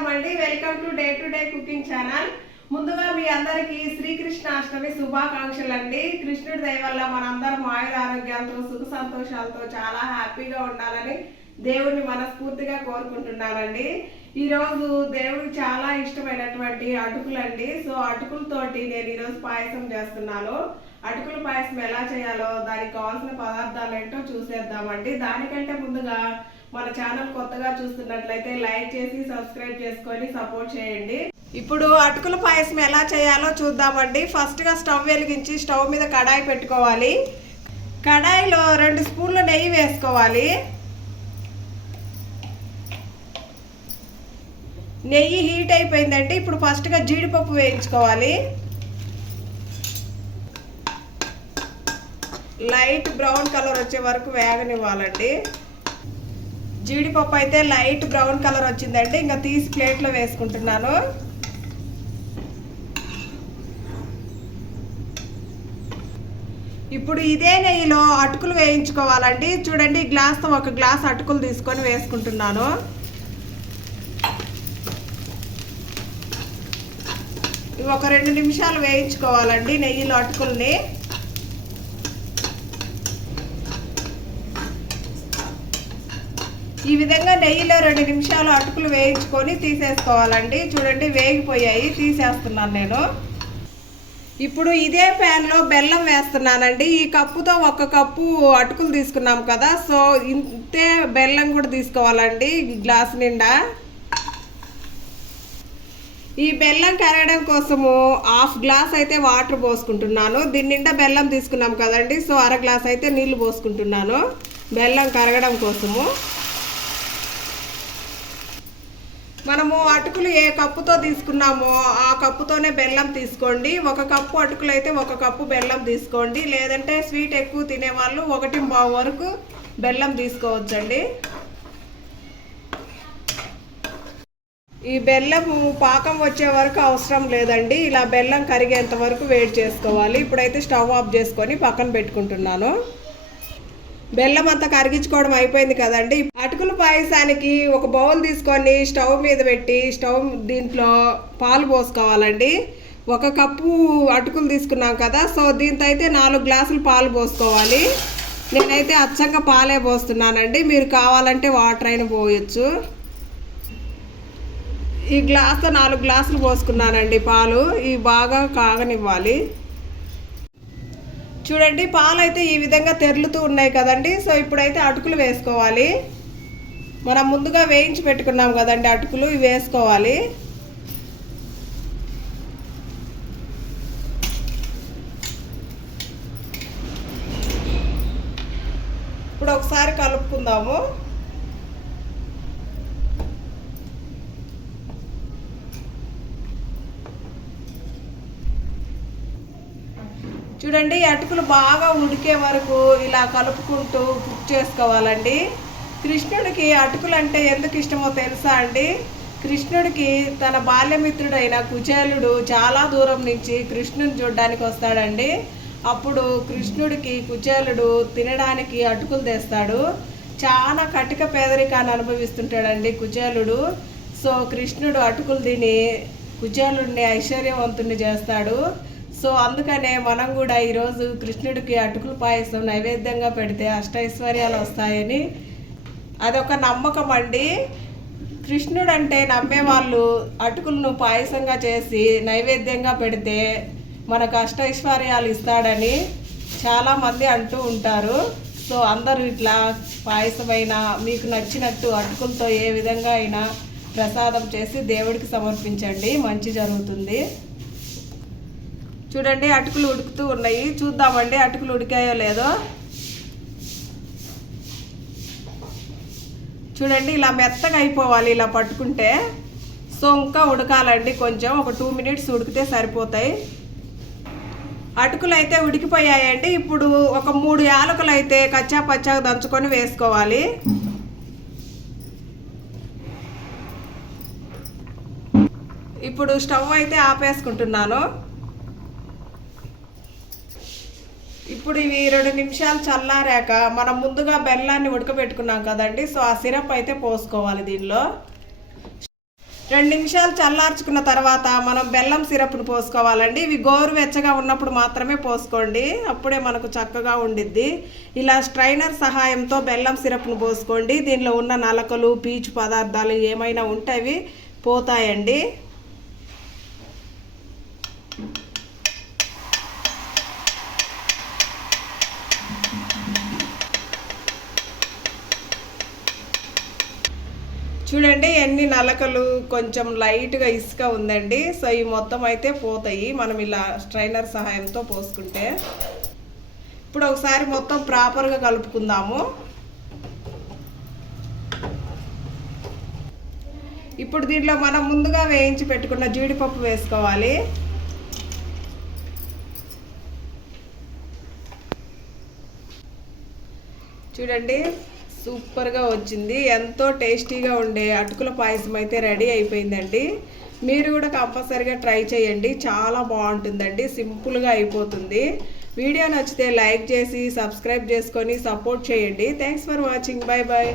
నమస్కారం అండి welcome to day to day cooking channel ముందుగా మీ అందరికీ శ్రీకృష్ణాష్టమి శుభాకాంక్షలు అండి కృష్ణుడి దయ వల్ల మనందరం ఆయుర ఆరోగ్యాలతో సుఖ సంతోషాలతో చాలా హ్యాపీగా ఉండాలని దేవుడిని మనస్ఫూర్తిగా కోరుకుంటున్నానండి. ఈరోజు దేవుడికి చాలా ఇష్టమైనటువంటి అటుకులండి. సో అటుకులతోటి నేను ఈరోజు పాయసం చేస్తున్నాను. అటుకుల పాయసం ఎలా చేయాలో దానికి కావాల్సిన పదార్థాలు ఏంటో చూసేద్దామండి. దానికంటే ముందుగా మన ఛానల్ కొత్తగా చూస్తున్నట్లయితే లైక్ చేసి సబ్స్క్రైబ్ చేసుకొని సపోర్ట్ చేయండి. ఇప్పుడు అటుకుల పాయసం ఎలా చేయాలో చూద్దామండి. ఫస్ట్గా స్టవ్ వెలిగించి స్టవ్ మీద కడాయి పెట్టుకోవాలి. కడాయిలో రెండు స్పూన్ల నెయ్యి వేసుకోవాలి. నెయ్యి హీట్ అయిపోయిందంటే ఇప్పుడు ఫస్ట్గా జీడిపప్పు వేయించుకోవాలి. లైట్ బ్రౌన్ కలర్ వచ్చే వరకు వేగనివ్వాలండి. జీడిపప్పు అయితే లైట్ బ్రౌన్ కలర్ వచ్చిందండి. ఇంకా తీసి ప్లేట్లో వేసుకుంటున్నాను. ఇప్పుడు ఇదే నెయ్యిలో అటుకులు వేయించుకోవాలండి. చూడండి గ్లాస్తో ఒక గ్లాస్ అటుకులు తీసుకొని వేసుకుంటున్నాను. ఇవి ఒక రెండు నిమిషాలు వేయించుకోవాలండి నెయ్యిలో అటుకుల్ని. ఈ విధంగా నెయ్యిలో రెండు నిమిషాలు అటుకులు వేయించుకొని తీసేసుకోవాలండి. చూడండి వేగిపోయాయి. తీసేస్తున్నాను నేను. ఇప్పుడు ఇదే ప్యాన్లో బెల్లం వేస్తున్నానండి. ఈ కప్పుతో ఒక కప్పు అటుకులు తీసుకున్నాం కదా సో ఇంతే బెల్లం కూడా తీసుకోవాలండి ఈ గ్లాస్ నిండా. ఈ బెల్లం కరగడం కోసము హాఫ్ గ్లాస్ అయితే వాటర్ పోసుకుంటున్నాను. దీని నిండా బెల్లం తీసుకున్నాం కదండి సో అర గ్లాస్ అయితే నీళ్ళు పోసుకుంటున్నాను బెల్లం కరగడం కోసము. మనము అటుకులు ఏ కప్పుతో తీసుకున్నామో ఆ కప్పుతోనే బెల్లం తీసుకోండి. ఒక కప్పు అటుకులు అయితే ఒక కప్పు బెల్లం తీసుకోండి. లేదంటే స్వీట్ ఎక్కువ తినేవాళ్ళు ఒకటి మా వరకు బెల్లం తీసుకోవచ్చండి. ఈ బెల్లము పాకం వచ్చే వరకు అవసరం లేదండి. ఇలా బెల్లం కరిగేంత వరకు వేడి చేసుకోవాలి. ఇప్పుడైతే స్టవ్ ఆఫ్ చేసుకొని పక్కన పెట్టుకుంటున్నాను. బెల్లం అంతా కరిగించుకోవడం అయిపోయింది కదండి. అటుకుల పాయసానికి ఒక బౌల్ తీసుకొని స్టవ్ మీద పెట్టి స్టవ్ దీంట్లో పాలు పోసుకోవాలండి. ఒక కప్పు అటుకులు తీసుకున్నాం కదా సో దీంతో అయితే నాలుగు గ్లాసులు పాలు పోసుకోవాలి. నేనైతే అచ్చంగా పాలే పోస్తున్నానండి. మీరు కావాలంటే వాటర్ అయినా పోయొచ్చు. ఈ గ్లాస్తో నాలుగు గ్లాసులు పోసుకున్నానండి పాలు. ఇవి బాగా కాగనివ్వాలి. చూడండి పాలు అయితే ఈ విధంగా తెరులుతూ ఉన్నాయి కదండి. సో ఇప్పుడైతే అటుకులు వేసుకోవాలి. మనం ముందుగా వేయించి పెట్టుకున్నాం కదండి అటుకులు ఇవి వేసుకోవాలి. ఇప్పుడు ఒకసారి కలుపుకుందాము. చూడండి అటుకులు బాగా ఉడికే వరకు ఇలా కలుపుకుంటూ కుక్ చేసుకోవాలండి. కృష్ణుడికి అటుకులు అంటే ఎందుకు ఇష్టమో తెలుసా అండి? కృష్ణుడికి తన బాల్యమిత్రుడైన కుచేలుడు చాలా దూరం నుంచి కృష్ణుని చూడడానికి వస్తాడండి. అప్పుడు కృష్ణుడికి కుచేలుడు తినడానికి అటుకులు తెస్తాడు. చాలా కటిక పేదరికాన్ని అనుభవిస్తుంటాడండి కుచేలుడు సో కృష్ణుడు అటుకులు తిని కుచేలుడిని ఐశ్వర్యవంతుని చేస్తాడు. సో అందుకనే మనం కూడా ఈరోజు కృష్ణుడికి అటుకులు పాయసం నైవేద్యంగా పెడితే అష్టైశ్వర్యాలు వస్తాయని అదొక నమ్మకం అండి. కృష్ణుడు అంటే నమ్మే వాళ్ళు అటుకులను పాయసంగా చేసి నైవేద్యంగా పెడితే మనకు అష్టైశ్వర్యాలు ఇస్తాడని చాలామంది అంటూ ఉంటారు. సో అందరూ ఇట్లా పాయసమైన మీకు నచ్చినట్టు అటుకులతో ఏ విధంగా అయినా ప్రసాదం చేసి దేవుడికి సమర్పించండి. మంచి జరుగుతుంది. చూడండి అటుకులు ఉడుకుతూ ఉన్నాయి. చూద్దామండి అటుకులు ఉడికాయో లేదో. చూడండి ఇలా మెత్తగా అయిపోవాలి ఇలా పట్టుకుంటే. సో ఇంకా ఉడకాలండి కొంచెం. ఒక టూ మినిట్స్ ఉడికితే సరిపోతాయి. అటుకులు అయితే ఉడికిపోయాయండి. ఇప్పుడు ఒక మూడు యాలకులు అయితే కచ్చా పచ్చాగా దంచుకొని వేసుకోవాలి. ఇప్పుడు స్టవ్ అయితే ఆపేసుకుంటున్నాను. ఇప్పుడు ఇవి రెండు నిమిషాలు చల్లారాక మనం ముందుగా బెల్లాన్ని ఉడకబెట్టుకున్నాం కదండి. సో ఆ సిరప్ అయితే పోసుకోవాలి దీనిలో. రెండు నిమిషాలు చల్లార్చుకున్న తర్వాత మనం బెల్లం సిరప్ను పోసుకోవాలండి. ఇవి గోరువెచ్చగా ఉన్నప్పుడు మాత్రమే పోసుకోండి. అప్పుడే మనకు చక్కగా ఉండిద్ది. ఇలా స్ట్రైనర్ సహాయంతో బెల్లం సిరప్ను పోసుకోండి. దీనిలో ఉన్న నలకలు పీచు పదార్థాలు ఏమైనా ఉంటే అవి పోతాయండి. చూడండి ఎన్ని నలకలు కొంచెం లైట్గా ఇసుక ఉందండి. సో ఈ మొత్తం అయితే పోతాయి. మనం ఇలా స్ట్రైనర్ సహాయంతో పోసుకుంటే. ఇప్పుడు ఒకసారి మొత్తం ప్రాపర్గా కలుపుకుందాము. ఇప్పుడు దీంట్లో మనం ముందుగా వేయించి పెట్టుకున్న జీడిపప్పు వేసుకోవాలి. చూడండి. సూపర్గా వచ్చింది. ఎంతో టేస్టీగా ఉండే అటుకుల పాయసం అయితే రెడీ అయిపోయిందండి. మీరు కూడా కంపల్సరిగా ట్రై చేయండి. చాలా బాగుంటుందండి. సింపుల్గా అయిపోతుంది. వీడియో నచ్చితే లైక్ చేసి సబ్స్క్రైబ్ చేసుకొని సపోర్ట్ చేయండి. Thanks for watching. Bye bye